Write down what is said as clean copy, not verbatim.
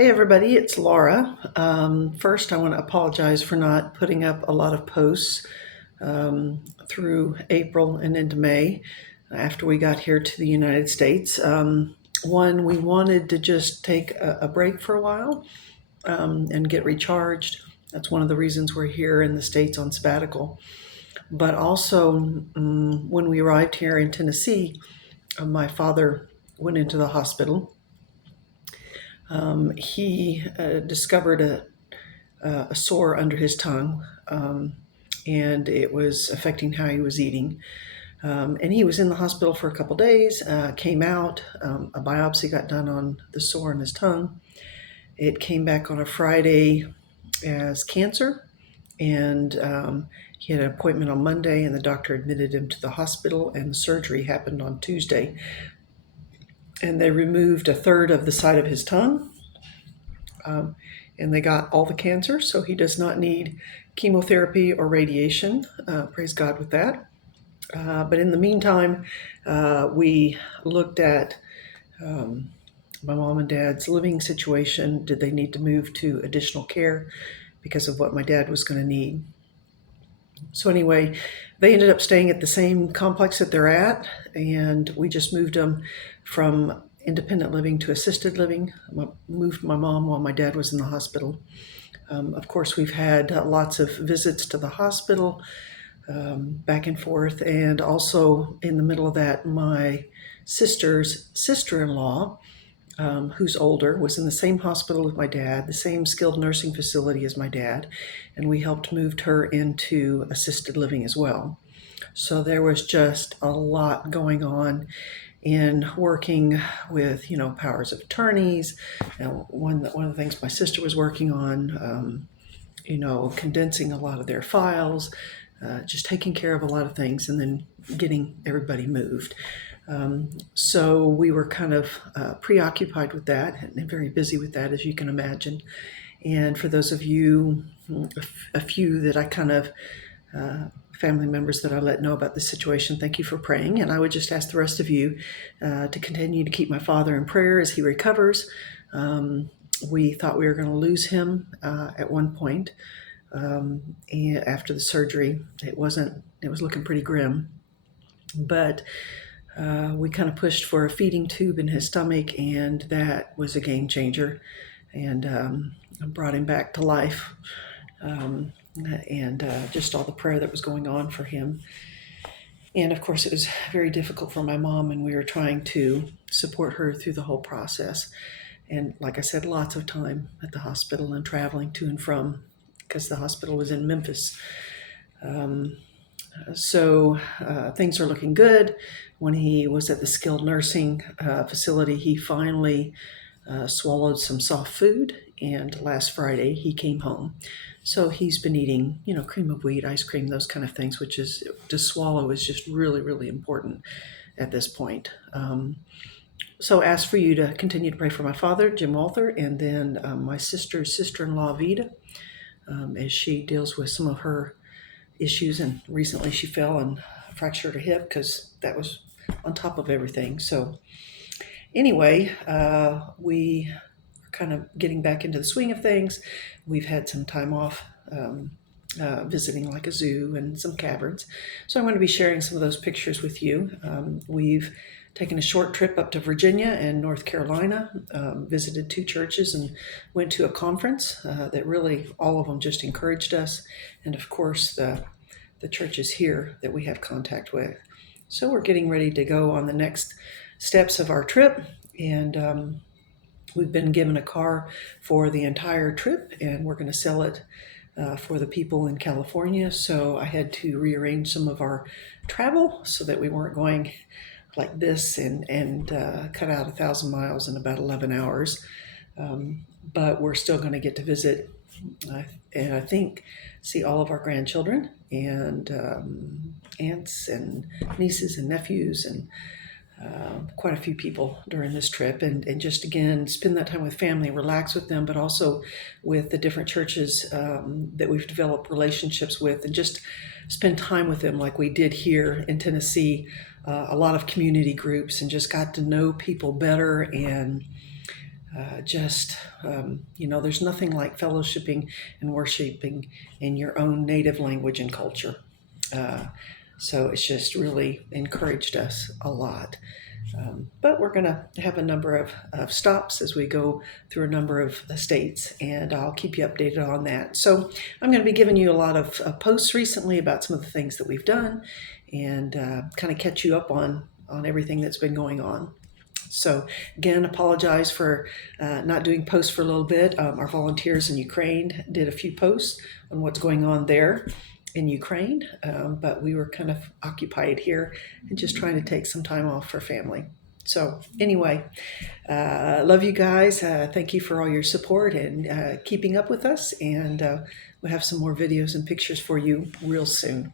Hey everybody, it's Laura. First, I want to apologize for not putting up a lot of posts through April and into May after we got here to the United States. One, we wanted to just take a break for a while and get recharged. That's one of the reasons we're here in the States on sabbatical. But also, when we arrived here in Tennessee, my father went into the hospital. He discovered a sore under his tongue, and it was affecting how he was eating. And he was in the hospital for a couple days, came out, a biopsy got done on the sore in his tongue. It came back on a Friday as cancer, and he had an appointment on Monday, and the doctor admitted him to the hospital, and the surgery happened on Tuesday. And they removed a third of the side of his tongue, and they got all the cancer, so he does not need chemotherapy or radiation. Praise God with that. But in the meantime, we looked at my mom and dad's living situation. Did they need to move to additional care because of what my dad was going to need? So anyway, they ended up staying at the same complex that they're at, and we just moved them from independent living to assisted living. Moved my mom while my dad was in the hospital. Of course, we've had lots of visits to the hospital, back and forth, and also in the middle of that, my sister's sister-in-law, who's older, was in the same hospital with my dad, the same skilled nursing facility as my dad, and we helped move her into assisted living as well. So there was just a lot going on in working with, powers of attorneys. One of the things my sister was working on, condensing a lot of their files, just taking care of a lot of things, and then getting everybody moved. So we were kind of preoccupied with that and very busy with that, as you can imagine. And for those of you, a few that I kind of, family members that I let know about the situation, thank you for praying. And I would just ask the rest of you to continue to keep my father in prayer as he recovers. We thought we were going to lose him at one point. And after the surgery, it was looking pretty grim. But we kind of pushed for a feeding tube in his stomach, and that was a game changer, and brought him back to life. And just all the prayer that was going on for him. And of course, it was very difficult for my mom, and we were trying to support her through the whole process. And like I said, lots of time at the hospital and traveling to and from, because the hospital was in Memphis. So things are looking good. When he was at the skilled nursing facility, he finally swallowed some soft food, and last Friday he came home. So he's been eating, cream of wheat, ice cream, those kind of things, which is, to swallow is just really, really important at this point. So ask for you to continue to pray for my father, Jim Walther, and then my sister's sister-in-law, Vida, as she deals with some of her issues. And recently she fell and fractured her hip, because that was on top of everything. So anyway, we are kind of getting back into the swing of things. We've had some time off visiting like a zoo and some caverns. So I'm going to be sharing some of those pictures with you. We've taken a short trip up to Virginia and North Carolina, visited 2 churches, and went to a conference that really, all of them just encouraged us. And of course, the churches here that we have contact with. So we're getting ready to go on the next steps of our trip, and we've been given a car for the entire trip, and we're going to sell it for the people in California. So I had to rearrange some of our travel so that we weren't going like this and cut out 1,000 miles in about 11 hours. But we're still going to get to visit, and I think see all of our grandchildren and aunts and nieces and nephews, and quite a few people during this trip, and just again spend that time with family, relax with them, but also with the different churches that we've developed relationships with, and just spend time with them like we did here in Tennessee. A lot of community groups, and just got to know people better, and there's nothing like fellowshipping and worshiping in your own native language and culture. Uh, so it's just really encouraged us a lot. But we're going to have a number of stops as we go through a number of states, and I'll keep you updated on that. So I'm going to be giving you a lot of posts recently about some of the things that we've done, and kind of catch you up on everything that's been going on. So again, apologize for not doing posts for a little bit. Our volunteers in Ukraine did a few posts on what's going on there in Ukraine, but we were kind of occupied here and just trying to take some time off for family. So anyway, love you guys. Thank you for all your support and keeping up with us. And we'll have some more videos and pictures for you real soon.